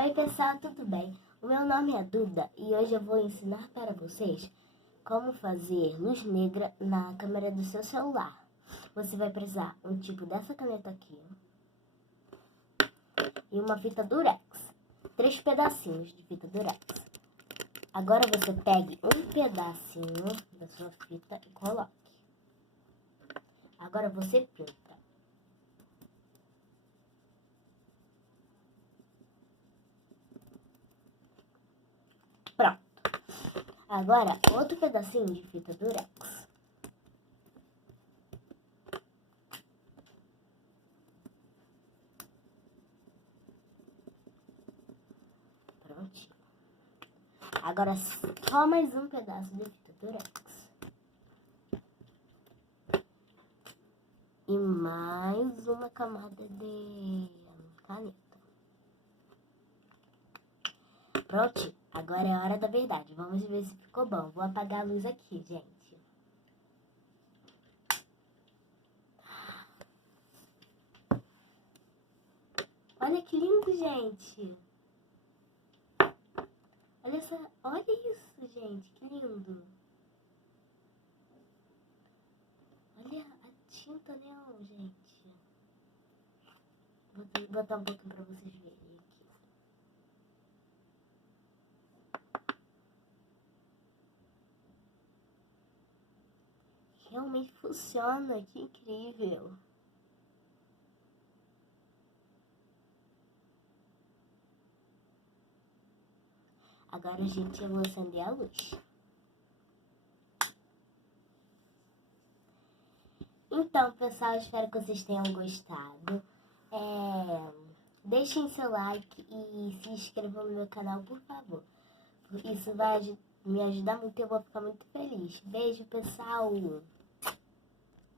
Oi pessoal, tudo bem? O meu nome é Duda e hoje eu vou ensinar para vocês como fazer luz negra na câmera do seu celular. Você vai precisar um tipo dessa caneta aqui e uma fita durex, 3 pedacinhos de fita durex. Agora você pegue um pedacinho da sua fita e coloque. Agora você pinta. Pronto. Agora, outro pedacinho de fita durex. Prontinho. Agora, só mais um pedaço de fita durex. E mais uma camada de caneta. Pronto, agora é a hora da verdade. Vamos ver se ficou bom. Vou apagar a luz aqui, gente. Olha que lindo, gente. Olha isso, gente. Que lindo. Olha a tinta, né, gente. Vou botar um pouquinho pra vocês verem aqui. Realmente funciona, que incrível. Agora, gente, eu vou acender a luz. Então, pessoal, espero que vocês tenham gostado. Deixem seu like e se inscrevam no meu canal, por favor. Isso vai me ajudar muito e eu vou ficar muito feliz. Beijo, pessoal!